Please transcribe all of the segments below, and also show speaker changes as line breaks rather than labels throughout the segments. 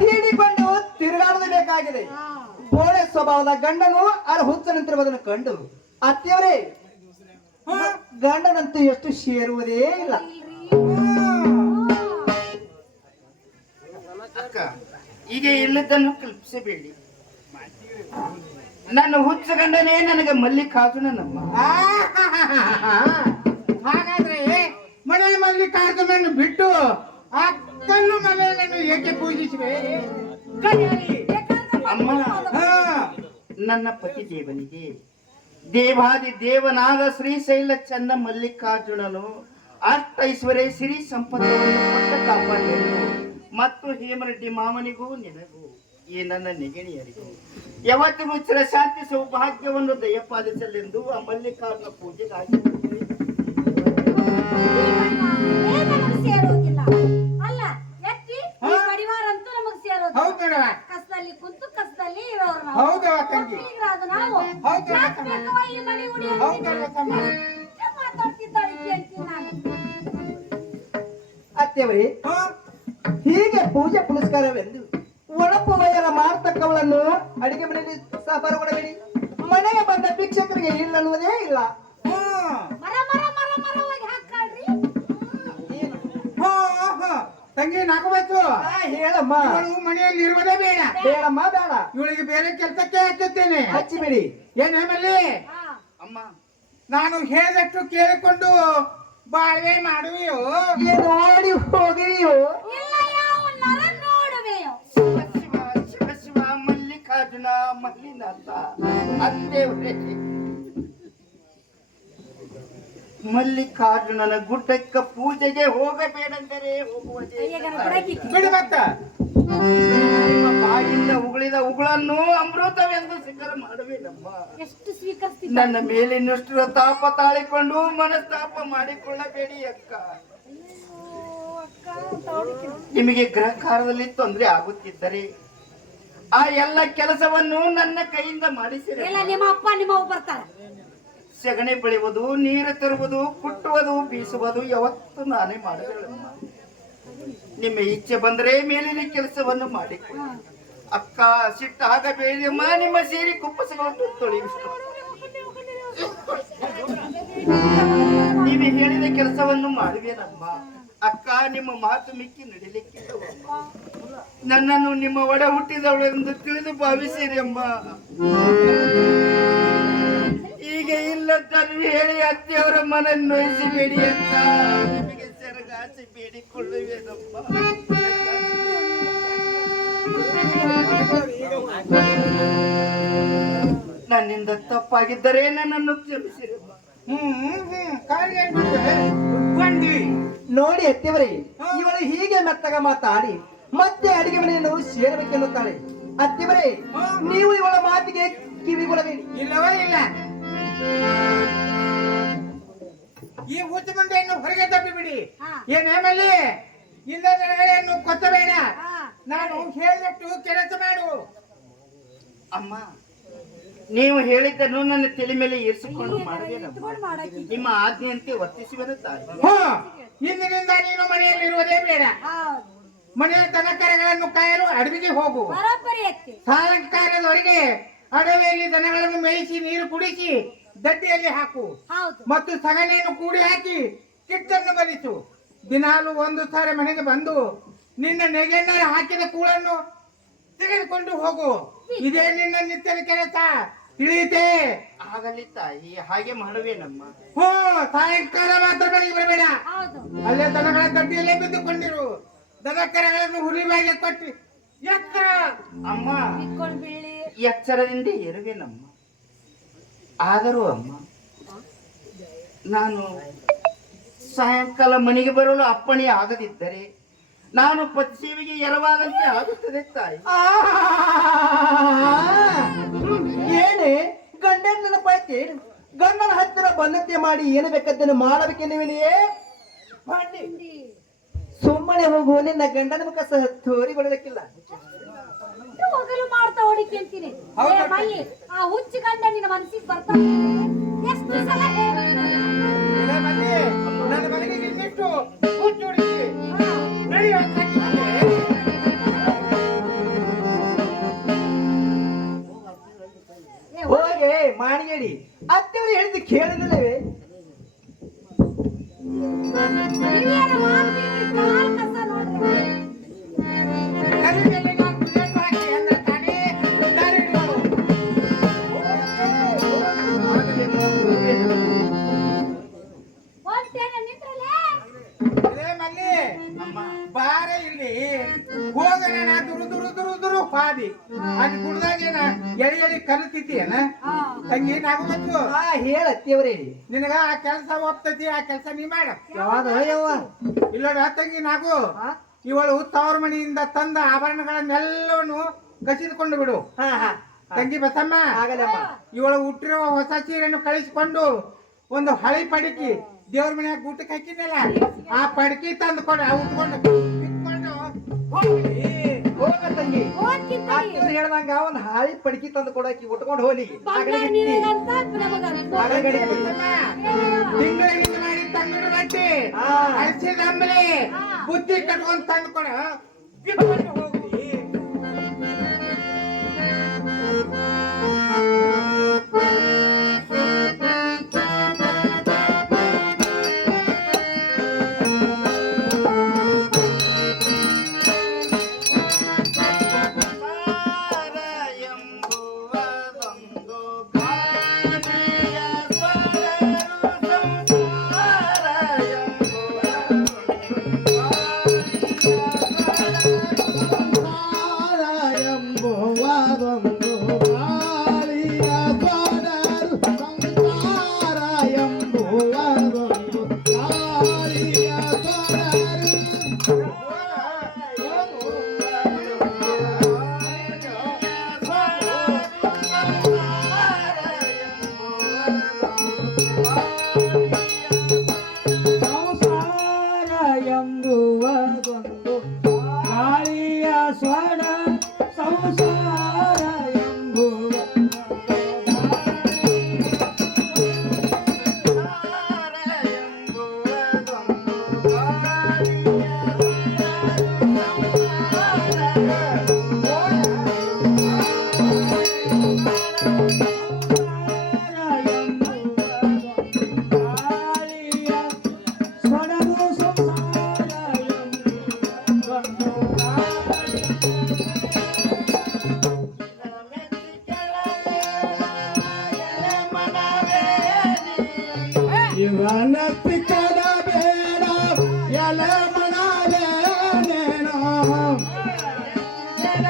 ತೀಡಿಕೊಂಡು ತಿರುಗಾಡಬೇಕಾಗಿದೆ ಬೋಳೆ ಸ್ವಭಾವದ ಗಂಡನು ಅರ ಹುಚ್ಚ ನಿಂತಿರುವುದನ್ನು ಕಂಡು ಅತ್ತೆಯವರೇ ಗಂಡನಂತೂ ಎಷ್ಟು ಸೇರುವುದೇ ಇಲ್ಲ.
ಅಕ್ಕ ಈಗ ಇಲ್ಲದನ್ನು ಕಲ್ಪಿಸಬೇಡಿ. ನನ್ನ ಹುಚ್ಚ ಗಂಡನೇ ನನಗೆ ಮಲ್ಲಿಕಾರ್ಜುನನಮ್ಮ.
ಹಾಗಾದ್ರೆ ಮನೆ ಮಲ್ಲಿಕಾರ್ಜುನನ್ನು ಬಿಟ್ಟು ಆ ಕಲ್ಲು ಮನೆಯನ್ನು ಏಕೆ ಪೂಜಿಸುವೆ.
ಅಮ್ಮ ನನ್ನ ಪತಿ ದೇವನಿಗೆ. ದೇವಾದಿ ದೇವನಾದ ಶ್ರೀಶೈಲ ಚಂದ ಮಲ್ಲಿಕಾರ್ಜುನನು ಅಷ್ಟೈಶ್ವರ್ಯ ಸಿರಿ ಸಂಪತ್ತವನ್ನು ಕೊಟ್ಟ ಕಾಪಾಡಿದರು ಮತ್ತು ಹೇಮರೆಡ್ಡಿ ಮಾವನಿಗೂ ನಿನಗೂ ಈ ನನ್ನ ನೆಗಣಿಯರಿಗೂ ಯಾವತ್ತಿಗೂ ಚಿರ ಶಾಂತಿ ಸೌಭಾಗ್ಯವನ್ನು ದಯಪಾಲಿಸಲೆಂದು ಆ ಮಲ್ಲಿಕಾರ್ಜುನ ಪೂಜೆಗಾಗಿ ಮಲ್ಲಿಕಾರ್ಜುನ ಅಂತ ಅತ್ತೇವ್ರೆ ಮಲ್ಲಿಕಾರ್ಜುನನ ಗುಡ್ಡಕ್ಕ ಪೂಜೆಗೆ ಹೋಗಬೇಡಂದರೆ ಬಾಯಿಂದ ಉಗುಳಿದ ಉಗುಳನ್ನು ಅಮೃತವೆಂದು
ಎಷ್ಟು ಸ್ವೀಕರಿಸ್ತಿದ್ದ?
ನನ್ನ ಮೇಲಿನಷ್ಟು ತಾಪ ತಾಳಿಕೊಂಡು ಮನಸ್ತಾಪ ಮಾಡಿಕೊಳ್ಳಬೇಡಿ ಅಕ್ಕ. ನಿಮಗೆ ಗ್ರಹಕಾರದಲ್ಲಿ ತೊಂದರೆ ಆಗುತ್ತಿದ್ದರೆ ಆ ಎಲ್ಲ ಕೆಲಸವನ್ನು ನನ್ನ ಕೈಯಿಂದ ಮಾಡಿಸಿರಿ
ಇಲ್ಲ ನಿಮ್ಮ ಅಪ್ಪ ನಿಮ್ಮ ಅವ್ವ ಬರ್ತಾರೆ.
ಸೆಗಣಿ ಬೆಳೆಯುವುದು ನೀರು ತರುವುದು ಕುಟ್ಟುವುದು ಬೀಸುವುದು ಯಾವತ್ತು ನಾನೇ ಮಾಡಬೇಡಮ್ಮ ನಿಮ್ಮ ಇಚ್ಛೆ ಬಂದರೆ ಮೇಲಿನ ಕೆಲಸವನ್ನು ಮಾಡಿ ಅಕ್ಕ ಸಿಟ್ಟಾಗಬೇಡಮ್ಮ ನಿಮ್ಮ ಸೇರಿ ಕುಪ್ಪಸಗಳನ್ನು ತೊಳೆಯಿಷ್ಟು ನೀವು ಹೇಳಿದ ಕೆಲಸವನ್ನು ಮಾಡುವೇನಮ್ಮ. ಅಕ್ಕ ನಿಮ್ಮ ಮಾತು ಮಿಕ್ಕಿ ನಡಿಲಿಕ್ಕಿಲ್ಲವಮ್ಮ. ನನ್ನನ್ನು ನಿಮ್ಮ ಒಡ ಹುಟ್ಟಿದವಳೆಂದು ತಿಳಿದು ಭಾವಿಸಿರಿ ಅಮ್ಮ. ಈಗ ಇಲ್ಲ ತನು ಹೇಳಿ ಅತ್ತೆಯವರ ಮನನ್ನು ನೋಯಿಸಬೇಡಿ ಅಂತ ನಿಮಗೆ ಸೆರಗಾಸಿ ಬೇಡಿಕೊಳ್ಳುವೇನಮ್ಮ. ನನ್ನಿಂದ ತಪ್ಪಾಗಿದ್ದರೆ ನನ್ನನ್ನು ಕ್ಷಮಿಸಿರಮ್ಮ.
ಹ್ಮ್
ನೋಡಿ ಅತ್ತೆಯವರೇ ಇವಳು ಹೀಗೆ ಮೆತ್ತಗ ಮಾತಾಡಿ ಮತ್ತೆ ಅಡಿಗೆ ಮನೆಯನ್ನು ಸೇರಬೇಕೆನ್ನುತ್ತಾಳೆ ಅತ್ತೆಯವರೇ ನೀವು ಇವಳ ಮಾತಿಗೆ ಕಿವಿಗೊಳಬೇಡಿ
ಇಲ್ಲವೇ ಇಲ್ಲ. ಈ ಹುಚ್ಚು ಮುಂಡೆಯನ್ನು ಹೊರಗೆ ತಪ್ಪಿಬಿಡಿ.
ಹಾ.
ಏನ್ ಹೇಮಲ್ಲಿ? ಇಲ್ಲದ ವೇಳೆಯನ್ನು ಕೊತ್ತಬೇಡ ನಾನು ಹೇಳಿದಷ್ಟು ಕೆಲಸ ಮಾಡು.
ಅಮ್ಮ ನೀವು ಹೇಳಿದ್ದನ್ನು ನನ್ನ ತಲೆ ಮೇಲೆ ಇರಿಸಿಕೊಂಡು ನಿಮ್ಮ ಆಜ್ಞೆಯಂತೆ ವರ್ತಿಸುವೆನು ತಾಯಿ
ಇಂದಿನಿಂದ ನೀನು ಮನೆಯಲ್ಲಿರುವುದೇ ಬೇಡ. ಮನೆಯ ದನಕರಗಳನ್ನು ಕಾಯಲು ಅಡವಿಗೆ ಹೋಗು.
ಬರೋಬ್ಬರಿ
ಸಾಯಂಕಾಲದವರೆಗೆ ಅಡವಿಯಲ್ಲಿ ದನಗಳನ್ನು ಮೇಯಿಸಿ ನೀರು ಕುಡಿಸಿ ದಡ್ಡಿಯಲ್ಲಿ ಹಾಕು.
ಹೌದು.
ಮತ್ತು ಸಗಣಿಯನ್ನು ಕೂಡಿ ಹಾಕಿ ಕಿಟ್ಟನ್ನು ಬಲಿಸು. ದಿನಾಲು ಒಂದು ಸಾರಿ ಮನೆಗೆ ಬಂದು ನಿನ್ನ ನೆಗೆಣ್ಣ ಹಾಕಿದ ಕೂಳನ್ನು ತೆಗೆದುಕೊಂಡು ಹೋಗು. ಇದೇ ನಿನ್ನ ನಿತ್ಯದ ಕೆಲಸ. ತಿಳಿಯುತ್ತೆ?
ಆಗಲಿ ತಾಯಿ ಹಾಗೆ ಮಾಡುವೇನಮ್ಮ.
ಹ್ಞೂ ಸಾಯಂಕಾಲ ಮಾತ್ರ ಮನೆಗೆ ಬರಬೇಡ.
ಹೌದು.
ಅಲ್ಲೇ ದನಗಳ ದಡ್ಡಿಯಲ್ಲೇ ಬಿದ್ದುಕೊಂಡಿರು. ದನ ಹುಲಿಮೆಗೆ ಕೊಟ್ಟು. ಎತ್ತರ.
ಅಮ್ಮ
ಇಟ್ಕೊಂಡ್ ಬೀಳಿ
ಎಚ್ಚರದಿಂದ ಇರುವೆನಮ್ಮ ಆದರೂ ಅಮ್ಮ, ನಾನು ಸಾಯಂಕಾಲ ಮನೆಗೆ ಬರಲು ಅಪ್ಪಣೆ ಆಗದಿದ್ದರೆ ನಾನು ಪತಿ ಸೇವೆಗೆ ಎರವಾದಂತೆ ಆಗುತ್ತದೆ ತಾಯಿ.
ಏನೇ, ಗಂಡನ ನೆನಪಾಯ್ತೆ ಗಂಡನ ಹತ್ತಿರ ಬಂದಂತೆ ಮಾಡಿ ಏನು ಬೇಕದ್ದನ್ನು ಮಾಡಬೇಕೆನ್ನುವಿದೆಯೇ ಮಾಡಿ. ಸುಮ್ಮನೆ ಹೋಗು ನಿನ್ನ ಗಂಡನ ಮುಖ ಸಹ ತೋರಿ ಬರಲಿಕ್ಕಿಲ್ಲ
ಹೋಗಲು ಮಾಡ್ತಾ ಹೊಡಿ ಅಂತೀನಿ. ಆ ಹುಚ್ಚು ಗಂಡ ನಿನ್ನ ಮನಸ್ಸಿಗೆ ಬರ್ತಾನೆ ಎಷ್ಟು ಸಲ
ಹೋಗೇ ಮನೆಗೆ ಇನ್ನಿಟ್ಟು ಹುಚ್ಚು
ಹೋಗಿ. ಹೇಳಿದ್ದು
ಕೇಳಿದಿಲ್ಲವೇ? ಪಾದಿ. ಅದು ಕುಡ್ದಾಗೇನ ಎಳಿ ಎಳಿ ಕಲಿತಿದ್ದೀಯನ ತಂಗಿ ನಾವು ಗೊತ್ತು
ಹಾ ಹೇಳ ಅತ್ತೆಯವರೇ
ನಿನಗ ಆ ಕೆಲಸ ಹೋಗ್ತೈತಿ ಆ ಕೆಲಸ ನೀ ಮಾಡ.
ಯಾವಾಗ
ಇಲ್ಲೋಡ ತಂಗಿ ನಾಗು. ಇವಳು ತವರ ಮನೆಯಿಂದ ತಂದ ಆಭರಣಗಳನ್ನೆಲ್ಲವನ್ನು ಕಸಿದುಕೊಂಡು ಬಿಡು.
ಹಾ ಹಾ.
ತಂಗಿ ಬಸಮ್ಮ ಇವಳು ಹುಟ್ಟಿರುವ ಹೊಸ ಸೀರೆಯನ್ನು ಕಳಿಸಿಕೊಂಡು ಒಂದು ಹಳಿ ಪಡಕಿ. ದೇವ್ರ ಮನೆಯಾಗ ಊಟಕ್ಕೆ ಹಾಕಿದ್ನಲ್ಲ ಆ ಪಡಿಕಿ ತಂದು ಕೊಡು. ಉಟ್ಕೊಂಡು ಇಟ್ಕೊಂಡು.
ಹೋಗ ತಂಗಿ. ಹೇಳ್ದಂಗ ಒಂದ್ ಹಾಳಿ ಪಡ್ಕಿ ತಂದು ಕೊಡಾಕಿ ಉಟ್ಕೊಂಡು ಹೋಲಿ.
ತಿಂಗಳಿಗೆ ಮಾಡಿ ತಂಗಡು ರೊಟ್ಟಿ ಬುದ್ಧಿ ಕಟ್ಕೊಂಡ್ ತಂದು ಕೊಡು.
ಸಂಸಾರ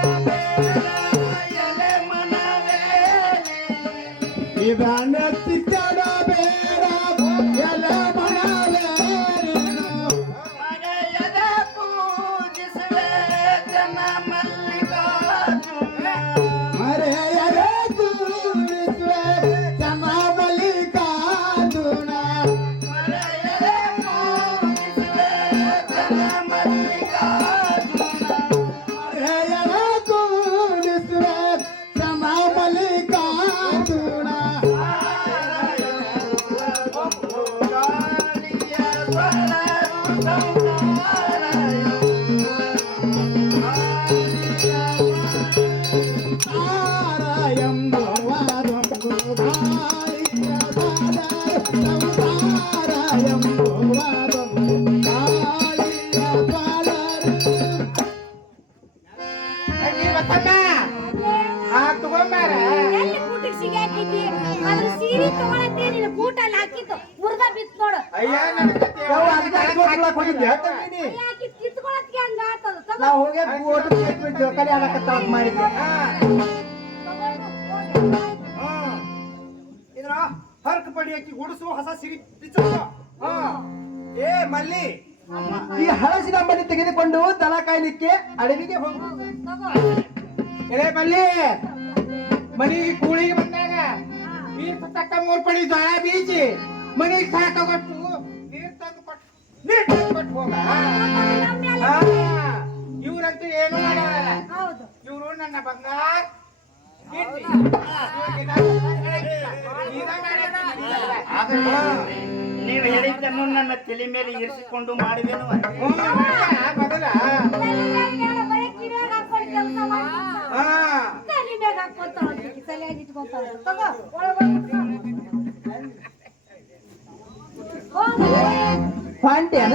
Música ಎಲೆ
ಮನೆಗೆ ಕೂಳಿಗೆ ಬಂದಾಗ ನೀರ್ ತಕ್ಕ ಮೂರ್ ಪಡಿ ಜೋಳ ಬೀಜಿ ಮನೆಗೆ ಸಾಕಾಗೊಟ್ಟು ನೀರ್ ತಂದು ಕೊಟ್ಟು ನೀರ್ ತಂದು ಕೊಟ್ಟು ಹೋಗ ಇವ್ರಂತೂ ಏನು ಮಾಡಲ್ಲ
ಹೌದು
ಇವರು ನನ್ನ ಬಂಗಾರ.
ನೀವು ಹೇಳಿದ್ದನ್ನು ನನ್ನ ತಲೆ ಮೇಲೆ ಇರಿಸಿಕೊಂಡು
ಮಾಡಿದೆನು
ಹಾ
ಮೊದಲ ಬುಟ್ಟಿಯಾಗ ಹಾಕೊಂತಾಳ ತಲೆಯಾಗಿ ಇಟ್ಕೊಂತಾಳ ತಗೋ ಒಳಗೆ
ಹೊಂಟಿ ಅದ.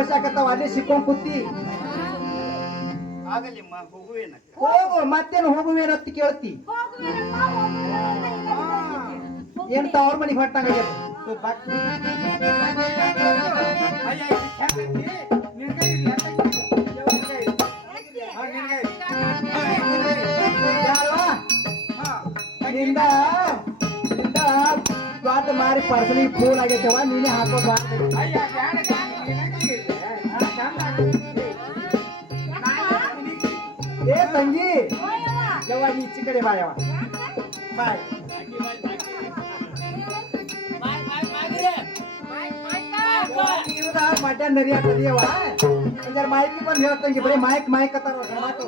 ಬಸಾಕತ್ತಾವ ಅಲ್ಲೇ ಸಿಕ್ಕೊಂಡ್ ಕೂತಿ.
ಆಗಲಿಮ್ಮ
ಹೋಗು ಮತ್ತೇನು ಹೋಗುವೇನತ್ತ ಕೇಳ್ತಿ.
ಹೋಗುವೇನಪ್ಪ ಹೋಗುವೇನಪ್ಪ
ಏನ್ ತವ್ರ ಮನೆಗೆ ಹೊಟ್ಟಂಗ
ಎಂತ
ನಿಂದ ನಿಂದ ಮಾರಿ ಪರ್ಸಲಿ ಫೋನ್ ಆಗೈತವ ನೀನೇ ಹಾಕೋ ತಂಗಿ. ಯವ್ವ ನೀ ಈಚೆ ಕಡೆ ಬಾ ಯವ್ವ ಬಾಯ್ ಮಧ್ಯಾಹ್ನ ನರಿ ಆಗ್ತದಿಯವ ಒಂದಾರ ಮಾಹಿತಿ ಬಂದು ಹೇಳ್ತಂಗಿ ಬರೀ ಮಾಯಕ್ ಮಾಯಕ್ ಅತ್ತಾರ ಮಾತು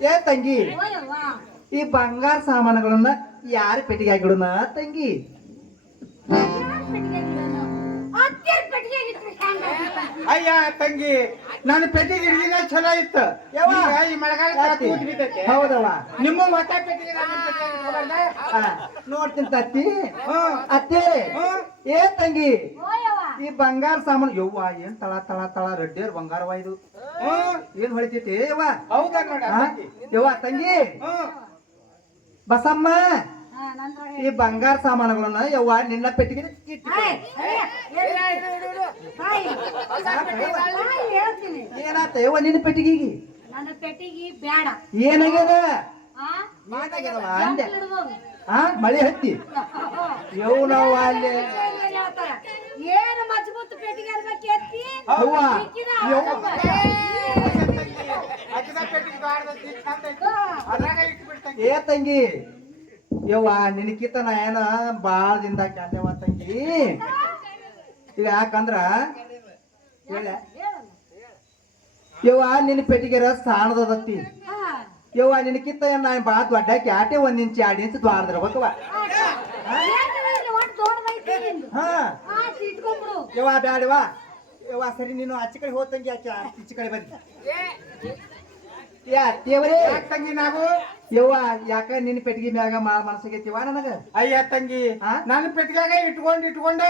ಏ ತಂಗಿ ಈ ಬಂಗಾರ ಸಾಮಾನುಗಳನ್ನ ಯಾರ ಪೆಟ್ಟಿಗೆ ಹಾಕಿಡುನ ತಂಗಿ?
ಅಯ್ಯ ತಂಗಿ ನನ್ನ ಪೆಟ್ಟಿಗೆ ಹಿಡಿದಿನ ಚಲೋ ಇತ್ತು ಈ ಮಳೆಗಾಲ? ಕೂತ್ ಬಿದ್ದೈತೆ
ಹೌದವ್ವ.
ನಿಮ್ಮ ಹೊಟ್ಟೆ ಪೆಟ್ಟಿಗೆ
ನೋಡ್ತೀನಿ ತತ್ತಿ. ಅತ್ತಿ. ಏ ತಂಗಿ. ಈ ಬಂಗಾರ ಸಾಮಾನು ಯವ್ವ ಏನ್ ತಳ ತಳ ತಳ ರೆಡ್ಡಿ ಬಂಗಾರವ ಇದು?
ಏನು
ಏನ್ ಹೊಳಿತೈತಿ ಯವ್ವ?
ಹೌದಾ?
ಯವ್ವ ತಂಗಿ. ಬಸಮ್ಮ. ಈ ಬಂಗಾರ ಸಾಮಾನುಗಳನ್ನ ಯವ್ವ ನಿನ್ನ ಪೆಟ್ಟಿಗೆ ಇಟ್ಟು
ಹಾಯ್, ಹಾಯ್. ಹಾಯ್, ಹೇಳ್ತೀನಿ.
ಏನಾತ ಯವ್ವ ನಿನ್ನ ಪೆಟ್ಟಿಗೆಗೆ?
ನನ್ನ ಪೆಟ್ಟಿಗೆ
ಏನಾಗ್ಯದ?
ಆ?
ಏನಾಗ್ಯದವ? ಅಂದೆ.
ಜಂಪ್
ಆ ಮಳೆ ಹತ್ತಿ. ಯವ್ ನಾವು ಅಲ್ಲಿ
ಏನು ಮಜಬೂತ್ ಪೆಟ್ಟಿಗೆ ಅನ್ಬೇಕು ಎತ್ತಿ?
ಅವ್ವ ಏ ತಂಗಿ. ಯವ್ವ, ನಿನಕಿತ ನಾ ಏನ ಬಾಳ ದಿಂದ ಕ್ಯಾನ್ಯವ ತಂಗಿ? ಈಗ ಯಾಕಂದ್ರ ಹೇಳ.
ನಿನ್
ಯವ್ವ, ನಿನ್ನ ಪೆಟ್ಟಿಗೆರ ಸಾಣದತ್ತಿ ಯವ್ವ ನಿನಕಿತ್ತ ನಾ ಬಾ ದೊಡ್ಡ ಕ್ಯಾಟೆ ಒಂದ್ ಇಂಚ್, ಎರಡ್ ಇಂಚ್ ದ್ವಾರದಿರ್ಬೇಕವ. ಹಾ. ಯವ್ವ, ಬ್ಯಾಡವ? ಯವ್ವ, ಸರಿ, ನೀನು ಆಚೆ ಕಡೆ ಹೋತಂಗಿ ಆಚೆ ಈಚೆ ಕಡೆ ಬನ್ನಿ. ಯಾ ದೇವರೇ.
ಯಾಕ್ ತಂಗಿ ನಾವು?
ಯವ್ವ ಯಾಕ ನಿನ್ನ ಪೆಟ್ಟಿಗೆ ಮ್ಯಾಗ ಮಾ ಮನಸ್ಸಾಗೈತಿವ ನನಗ?
ಅಯ್ಯ ತಂಗಿ? ನನ್ನ ಪೆಟ್ಟಿಗೆಗ ಇಟ್ಕೊಂಡ್ ಇಟ್ಕೊಂಡ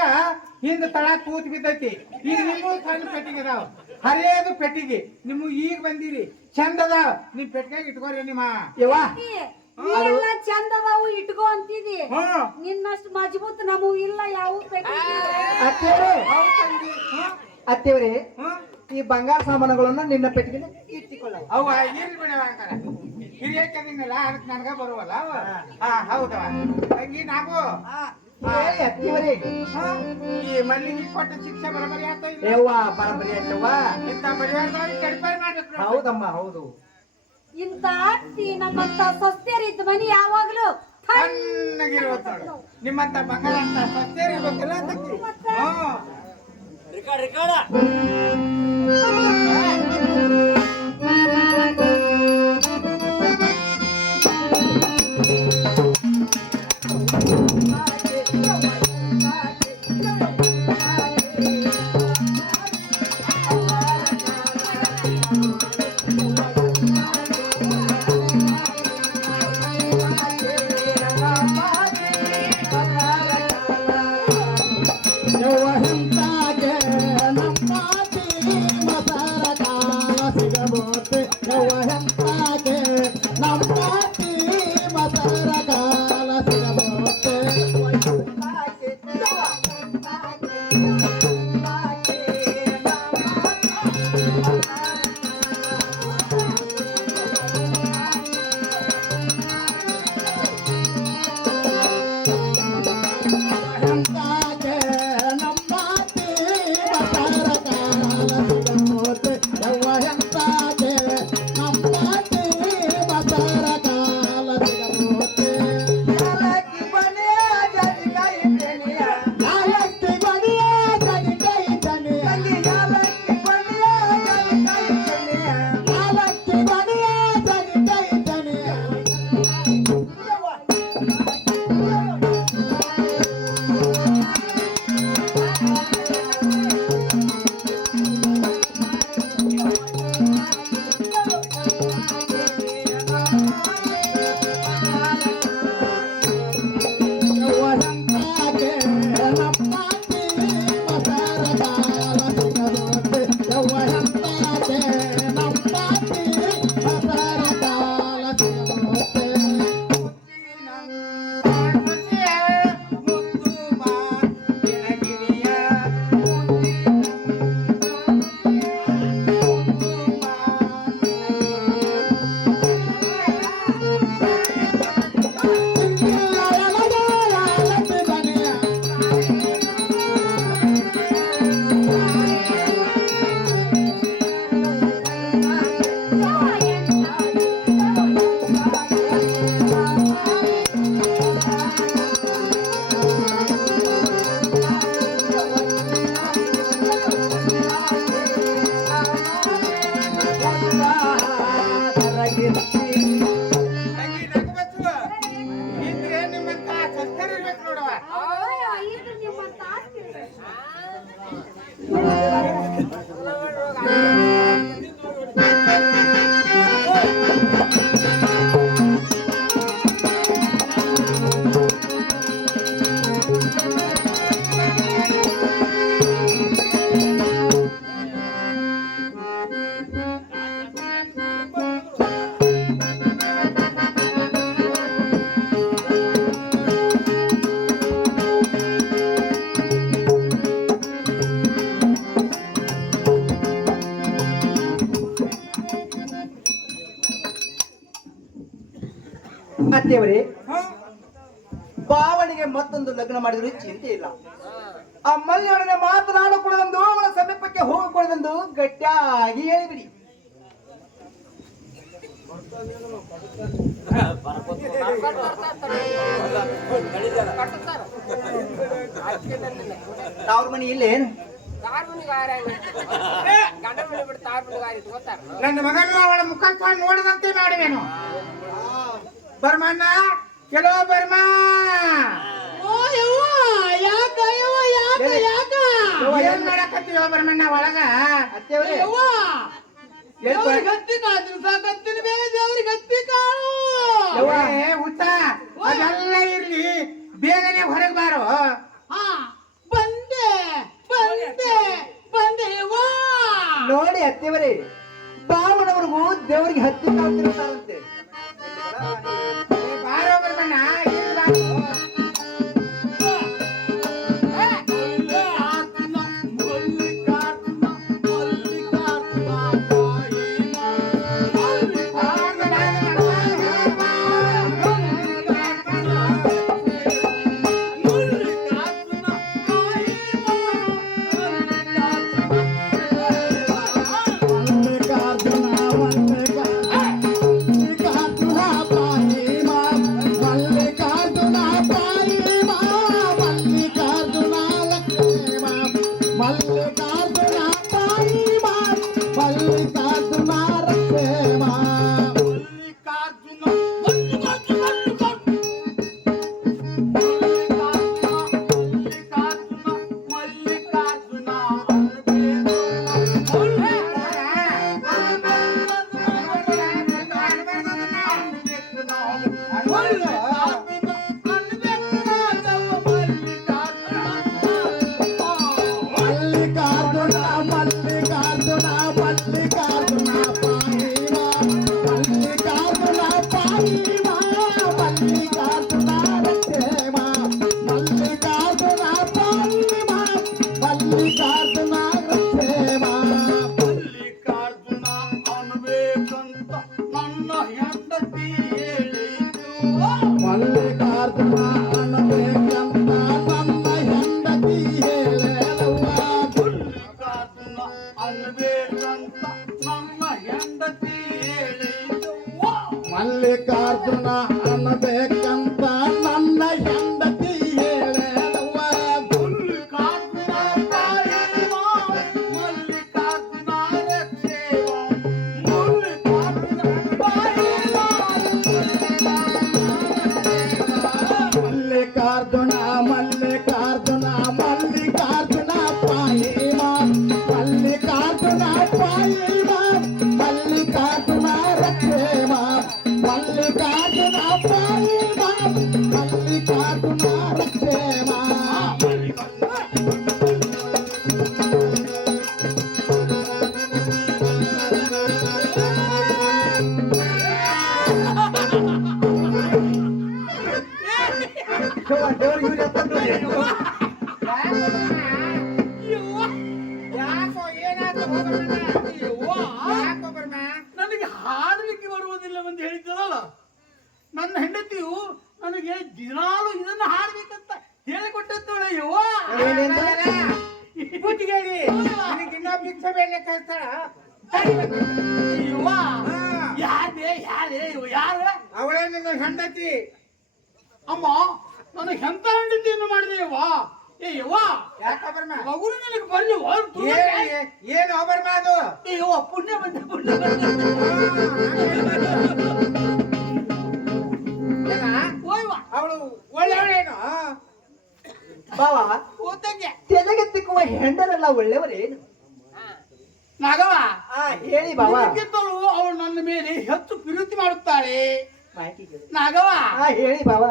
ಹಿಂದ ತಳ ಕೂತ್ ಬಿದ್ದೈತಿ. ಈಗ ನಿಮ್ಮೂ ಸಣ್ಣ ಪೆಟ್ಟಿಗೆ ಅದಾವ. ಹರಿಯೋದು ಪೆಟ್ಟಿಗೆ. ನಿಮ್ಮ ಈಗ ಬಂದಿರಿ. ಚಂದ ಅದಾವ. ನಿಮ್ ಪೆಟ್ಟಿಗೆ ಇಟ್ಕೋರಿ ನಿಮ್ಮ.
ಯವ್ವ.
ಎಲ್ಲ ಚಂದ ಅದಾವು ಇಟ್ಕೋ ಅಂತಿದಿ. ನಿನ್ನಷ್ಟು ಮಜಬೂತ್ ನಮಗೂ ಇಲ್ಲ ಯಾವ ಪೆಟ್ಟಿಗೆ
ಅತ್ತೇವ್ರೆ
ಹೌದ್ ತಂಗಿ. ಹ್ಮ್
ಅತ್ತೇವ್ರೆ ಈ ಬಂಗಾರ ಸಾಮಾನುಗಳನ್ನು ನಿನ್ನ ಪೆಟ್ಟಿಗೆ ಇಟ್ಟಿಕೊಳ್ಳ
ಅವ ಇರ್ಲಿ ಬಿಡವ ಹಂಗಾರ ಹಿರಿಯಕ್ಕೆ ನಿನ್ನಲ್ಲ ಅದಕ್ಕೆ ನನಗ ಬರುವಲ್ಲ ಅವ ಹಾ ಹೌದವ ನಾವು? ಈ ಮಲ್ಲಿಗೆ ಕೊಟ್ಟ ಶಿಕ್ಷೆ ಬರಬರಿ
ಯವ್ವ ಬರಬರಿ ಆಯ್ತವ್ವ
ಇಂಥ ಬಡಿವಾರದವ್ರಿಗೆ ಕಡಿಪಾಯಿ ಮಾಡ್ಬೇಕು
ಹೌದಮ್ಮ ಹೌದು.
ಇಂತ ಅತ್ತಿ ನಮ್ಮಂತ ಸಸ್ಯರಿದ್ದ ಮನಿ ಯಾವಾಗ್ಲೂ
ತಣ್ಣಗಿರ್ಬೇಕು ನೋಡು. ನಿಮ್ಮಂತ ಬಂಗಾರ ಅಂತ ಸಸ್ಯರು ಇರ್ಬೇಕಲ್ಲ ಹ್ಞೂ ಹ್ಮ್
ಯವ್ವ ಹಿಂತಾಗೆ ಅತ್ತೆಯವರೇ ಬಾವಣಿಗೆ ಮತ್ತೊಂದು ಲಗ್ನ ಮಾಡಿದ್ರು ಚಿಂತೆ ಇಲ್ಲ. ಆ ಮಲ್ಯೊಡನೆ ಮಾತನಾಡಕೂಡದೆಂದು ಅವಳ ಸಮೀಪಕ್ಕೆ ಹೋಗಿಕೊಳ್ಳದಂದು ಗಟ್ಟಿಯಾಗಿ ಹೇಳಿಬಿಡಿ. ಅವ್ರ ಮನೆ ಇಲ್ಲೇನು
ನನ್ನ ಮಗನ ಅವಳ ಮುಖತ್ವ ನೋಡದಂತೆ ಮಾಡುವೆನು ಬರ್ಮಣ್ಣ ಕೆಲೋ ಬರ್ಮ. ಏನ್ ಮಾಡಕತ್ತೀವ ಬರ್ಮಣ್ಣ ಒಳಗ? ಹುತ್ತ ಅದೆಲ್ಲ ಇರ್ಲಿ. ಬೇಗನೆ ಹೊರಗೆ ಬಾರೋ.
ನೋಡಿ ಅತ್ತೆವರೇ ಬಾವನವರಿಗೂ ದೇವರಿಗೆ ಹತ್ತಿ ಕಾಡ್ತಿರ್ತಾರಂತೆ
ದಿನಾಲು ಇದನ್ನ ಹಾಡ್ಬೇಕಂತ ಹೇಳಿಕೊಟ್ಟದ್ದೋಳೆ ಯವ್ವ.
ನಿನಗೆ ಇನ್ನ ಭಿಕ್ಷೆ ಕಳ್ಸ್ತಾಳ?
ಯವ್ವ. ಯಾರೇ ಯಾರೇ ಇವ ಯಾರ?
ಅವಳೇ ನಿನ್ನ ಹೆಂಡತಿ.
ಅಮ್ಮ ನನಗೆ ಎಂತ ಹೆಂಡತಿಯನ್ನು ಮಾಡಿದೆ ಯವ್ವ. ಏ ಯವ್ವ
ಯಾಕೋ ಬರ್ಮ?
ಮಗುರು ನಿನಗೆ ಬರ್ಲಿ ಹೊರ್ತು
ಏನ್- ಏನು ಅಬರ್ಮ ಅದು?
ಏ ಯವ್ವ ಪುಣ್ಯ ಬಂದ ಪುಣ್ಯ ಬಂದ.
ಅವಳು ಒಳ್ಳೆಯವಳೇನು?
ಬಾವ ತೆಲೆಗೆ ತಿಕ್ಕುವ ಹೆಂಡರೆಲ್ಲ ಒಳ್ಳೆಯವರೇನು?
ನಾಗವ
ಆ ಹೇಳಿ ಬಾವ.
ನಿನಗಿಂತಲೂ ಅವಳು ನನ್ನ ಮೇಲೆ ಹೆಚ್ಚು ಪ್ರೀತಿ ಮಾಡುತ್ತಾಳೆ. ನಾಗವ
ಆ ಹೇಳಿ ಬಾವ.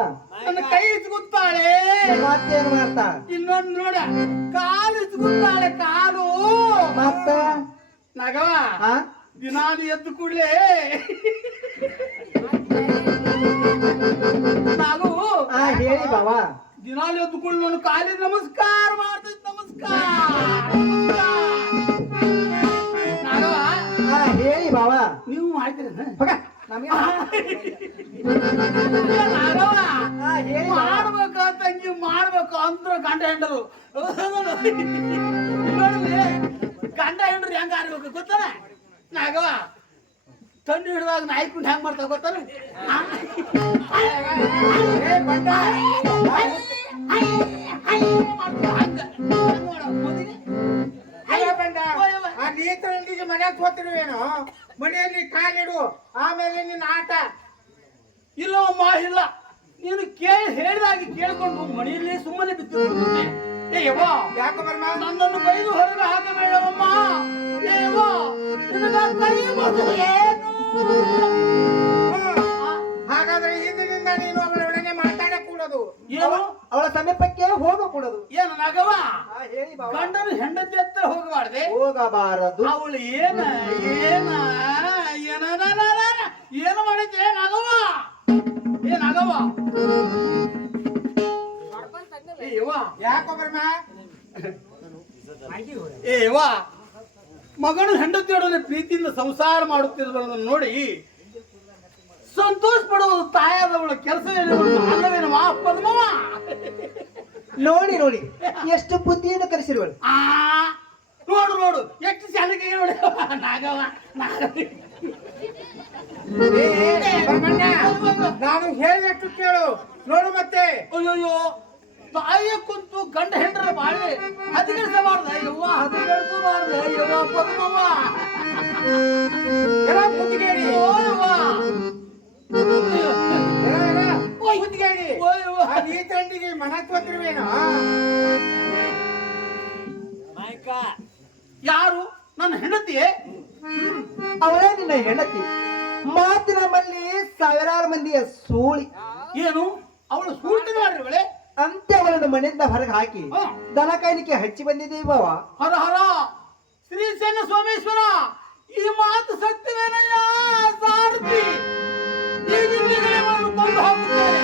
ನನ್ನ ಕೈ ಇಸ್ಗುತ್ತಾಳೆ
ಮತ್ತೇನು ಮಾಡ್ತಾ?
ಇನ್ನೊಂದು ನೋಡ. ಕಾಲು ಇಸ್ಗುತ್ತಾಳೆ ಕಾಲು.
ಮತ್ತ?
ನಾಗವ
ಆ?
ದಿನಾಲು ಎದ್ದು ಕೂಡಲೇ. ನಾನು
ಹೇಳಿ ಬಾವ.
ದಿನಾಲು ಎದ್ದು ಕೂಡಲೇ ನಾನು ಕಾಲಿಗೆ ನಮಸ್ಕಾರ ಮಾಡ್ತೈತಿ ನಮಸ್ಕಾರ. ನಾಗವ
ಆ ಹೇಳಿ ಬಾವ.
ನೀವು ಮಾಡ್ತೀರ
ಹೋಗ. ನಮಗೆ.
ಮಾಡ್ಬೇಕು ತಂಗಿ ಮಾಡ್ಬೇಕು ಅಂದ್ರ ಗಂಡ ಹೆಂಡರು. ಗಂಡ ಹೆಂಡ್ರು ಹೆಂಗ ಆಡ್ಬೇಕು ಗೊತ್ತಲ್ಲ? ನಾಗವ ತಂಡಿ ಹಿಡಿದಾಗ ನಾಯಿ ಕುಂಡ್ ಹ್ಯಾಂಗ್ ಮಾಡ್ತಾವ ಗೊತ್ತಾನ
ಆ? ನೀತರಂಡಿಗೆ ಮನ್ಯಾಗ ಹೋತಿರುವೇನು ಮನೆಯಲ್ಲಿ ಕಾಲಿಡು ಆಮೇಲೆ ನಿನ್ನ ಆಟ.
ಇಲ್ಲವಮ್ಮ ಇಲ್ಲ. ನೀನು ಕೇಳಿ ಹೇಳಿದಾಗ ಕೇಳ್ಕೊಂಡು ಮನೆಯಲ್ಲಿ ಸುಮ್ಮನೆ ಬಿತ್ತು
ಯಾಕ ಬರ್ಮ?
ನನ್ನನ್ನು ಬೈದು ಹೊರಗೆ ಹಾಕಬೇಡವಮ್ಮ ಅಮ್ಮ ಯವ್ವ. ನಿನಗ ಕೈ ಮುಗಿದು ಏನು?
ಹಾಗಾದ್ರೆ ಹಿಂದಿನಿಂದ ನೀನು ಅವಳೊಡನೆ ಮಾತಾಡಕೂಡದು
ಏನು?
ಅವಳ ಸಮೀಪಕ್ಕೆ ಹೋಗಕೂಡದು
ಏನು ನಗವ?
ಹೇಳಿ ಬಾವ.
ಗಂಡನ ಹೆಂಡತಿ ಹತ್ರ ಹೋಗಬಾರ್ದೆ?
ಹೋಗಬಾರದು.
ಅವಳು ಏನ ಏನ ಏನ ನ- ನ- ನ- ನ- ಏನು ಮಾಡಿದ್ದೆ? ನಗವ? ಏ ಯವ್ವ.
ಯಾಕ ಬರ್ಮ?
ಏ ಯವ್ವ. ಮಗನ ಹೆಂಡತಿಯೊಡನೆ ಪ್ರೀತಿಯಿಂದ ಸಂಸಾರ ಮಾಡುತ್ತಿರುವುದನ್ನು ನೋಡಿ ಸಂತೋಷ ಪಡುವುದು ತಾಯಾದವಳ ಕೆಲಸ ಅಲ್ಲವೇನವ ಪದ್ಮವ?
ನೋಡಿ ನೋಡಿ. ಎಷ್ಟು ಬುದ್ಧಿಯನ್ನು ಕರೆಸಿರುವಳು
ಆ ನೋಡು ನೋಡು. ಎಷ್ಟು ಚಾಲಕ ನೋಡಿ ನಾಗವ ನಾಗವ.
ನಾನು ಹೇಳಿದಷ್ಟು ಕೇಳು. ನೋಡು ಮತ್ತೆ.
ಅಯ್ಯಯ್ಯೋ. ತಾಯಿಯ ಕುಂತು ಗಂಡ ಹೆಂಡ್ರ ಬಾಳೆ ಹದಿಗೆಡಿಸಬಾರ್ದ ಯವ್ವ ಹದಿಗೆಡಿಸಬಾರ್ದ ಯವ್ವ ಪದ್ಮವ್ವ.
ಎಲ್ಲ ಮುತ್ತಿಗೇಡಿ
ಓ ಯವ್ವ.
ಎಲ್ಲ ಎಲ್ಲ ಮುತ್ತಿಗೇಡಿ
ಓ ಯವ್ವ.
ಆ ನೀತರಂಡಿಗೆ ಮನಕ್ ಹೋತಿರುವೇನು
ಯಾರು? ನನ್ನ ಹೆಂಡತಿ?
ಅವಳೇ ನಿನ್ನ ಹೆಂಡತಿ. ಮಾತಿನ ಮಲ್ಲಿ ಸಾವಿರಾರು ಮಂದಿಯ ಸೂಳಿ.
ಏನು? ಅವಳು ಮಾಡಿರುವಳೆ?
ಅಂತೆ ಅವರನ್ನು ಮನೆಯಿಂದ ಹೊರಗೆ ಹಾಕಿ
ಹಾ.
ದನ ಕಾಯಲಿಕ್ಕೆ ಹಚ್ಚಿ ಬಂದಿದ್ದೀವಿ ಬಾವ
ಹರ ಹರ ಶ್ರೀಸೇನ ಸೋಮೇಶ್ವರ ಈ ಮಾತು ಸತ್ಯವೇನಯ್ಯ ಸಾರಥಿ ಈಗಿಂದಲೇ ಕೊಂದು ಹಾಕುತ್ತೇನೆ.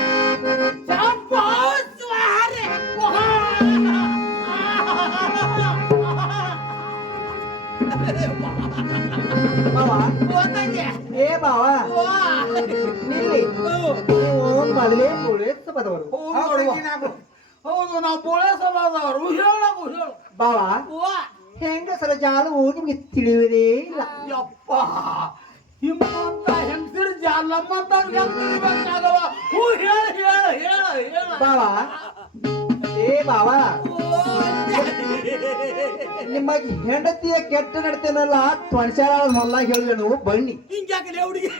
ಏ ಬಾವ. ನಿಲ್ಲಿ. ನೀವು ಮೊದಲೇ ಪೊಲೀಸ್ ಬದವರು
ಹೌದು. ನಾವು ಬೋಳೆ ಬದವರು ಹೇಳಕು ಹೇಳು.
ಬಾವ? ಹೆಂಗಸರ ಜಾಲವು ನಿಮ್ಗೆ ತಿಳಿಯುವುದೇ ಇಲ್ಲ.
ಯಪ್ಪ. ಹಿಮ್ಮಂತ ಹೆಂಗಸರ ನಮ್ಮಂತ ಹೆಂಗಸರಿಗಾಗವ ಹೂ ಹೇಳ ಹೇಳ ಹೇಳ ಹೇಳ.
ಬಾವ? ಏ ಬಾವ? ನಿಮಗೆ ಹೆಂಡತಿಯ ಕೆಟ್ಟ ನಡ್ತೇನಲ್ಲ ತೊಣಸಾರ ಹೊಲ ಹೇಳುವೆನು ಬನ್ನಿ.
ಹಿಂಗ್ಯಾಕಲೆ ಹುಡುಗಿ?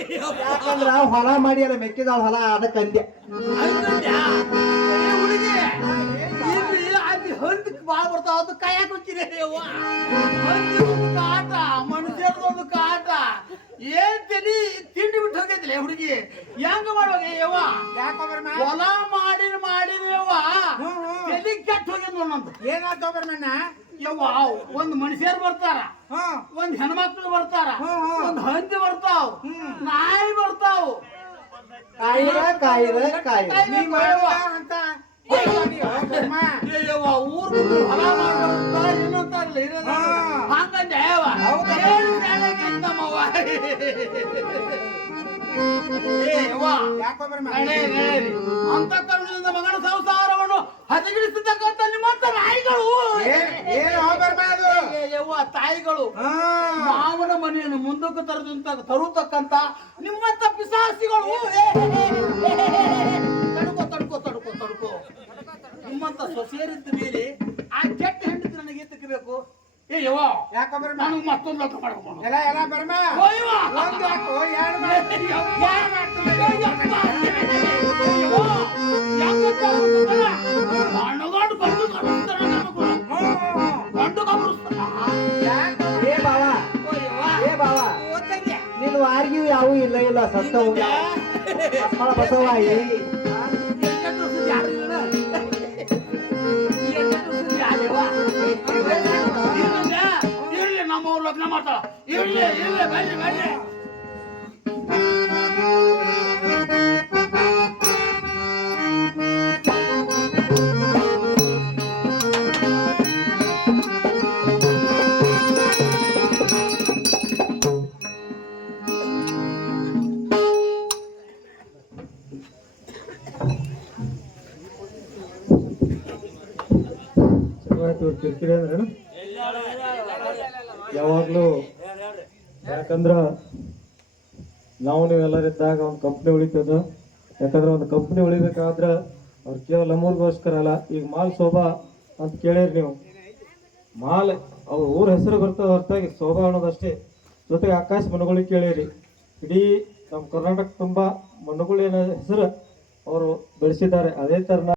ಯಾಕಂದ್ರ ಹೊಲ ಮಾಡಿ ಅಲ್ಲ ಮೆಕ್ಕೆಜೋಳ ಹೊಲ ಅದಕ್ಕಂದ್ಯ.
ಹುಡುಗಿ ಹಂದಕ್ಕೆ ಬಾ ಬರ್ತಾವ ಅದು ಕಾಯಕ್ ಹೋಗ್ತೀನಿ ಕಾಟ ಮನುಷ್ಯರದೊಂದು ಕಾಟ. ಏನ್ ತಲಿ ತಿಂಡಿ ಬಿಟ್ಟು ಹೋಗೈತಿಲ್ಲ ಹುಡುಗಿ? ಹೆಂಗ ಮಾಡುವಾಗ ಯವ್ವ? ಹೊಲ ಮಾಡಿನ ಮಾಡಿನ ಯವ್ವ. ತಲಿ ಕೆಟ್ಟ ಹೋಗ್ಯದ ನಂದು?
ಏನಾಯ್ತು ಬರ್ಮಣ್ಣ?
ಯವ್ವ ಒಂದ್ ಮನುಷ್ಯರು ಬರ್ತಾರ. ಒಂದ್ ಹೆಣ್ಮಕ್ಳು ಬರ್ತಾರ. ಒಂದ್ ಹಂದಿ ಬರ್ತಾವ್. ನಾಯಿ ಬರ್ತಾವ್.
ಕಾಯಿರ ಕಾಯಿರ ಕಾಯಿರ
ನೀ ಮಾಡುವ ಅಂತ
ಮಾಡ್ಬಾರ್ದು ಅಂತ. ಮಗನ ಸಂಸಾರವನ್ನು ನಿಮ್ಮಂತ ಯವ್ವ ತಾಯಿಗಳು ಮಾವನ ಮನೆಯನ್ನು ಮುಂದಕ್ಕೆ ತರದಂತ ತರುತಕ್ಕಂತ ನಿಮ್ಮಂತ ಪಿಸಾಸಿಗಳು ನನಗೆ ಮತ್ತೊಂದು ಲೋಕ ಮಾಡ್ಕೊಂಡು
ಎಲ್ಲ ಎಲ್ಲ ಬರ್ಮ. ಇಲ್ಲ ಇಲ್ಲ ಎರಡು
ಗೊತ್ತಲ್ಲ? ಮಣ್ಣುಗಾಡು ನಮ್ಮವ್ರು ಲಗ್ನ ಮಾಡ್ತಾಳ ಇರ್ಲಿ ಇರ್ಲಿ
ಯಾಕಂದ್ರ ನಾವು ನೀವೆಲ್ಲರಿದ್ದಾಗ ಒಂದು ಕಂಪ್ನಿ ಉಳಿತದ. ಯಾಕಂದ್ರೆ ಒಂದು ಕಂಪ್ನಿ ಉಳಿಬೇಕಾದ್ರ ಅವ್ರು ಕೇವಲ ನಮ್ಮೂರಿಗೋಸ್ಕರ ಅಲ್ಲ, ಈಗ ಮಾಲ್ ಶೋಭಾ ಅಂತ ಕೇಳಿರಿ ನೀವು. ಮಾಲ್, ಅವ್ರ ಊರ ಹೆಸರು ಬರ್ತದ ಹೊರತಾಗಿ ಶೋಭಾ ಅನ್ನೋದಷ್ಟೇ. ಜೊತೆಗೆ ಆಕಾಶ ಮನಗುಳಿ ಕೇಳಿರಿ. ಇಡೀ ನಮ್ಮ ಕರ್ನಾಟಕ ತುಂಬ ಮನಗುಳಿನ ಹೆಸರು ಅವರು ಬೆಳೆಸಿದ್ದಾರೆ. ಅದೇ ಥರ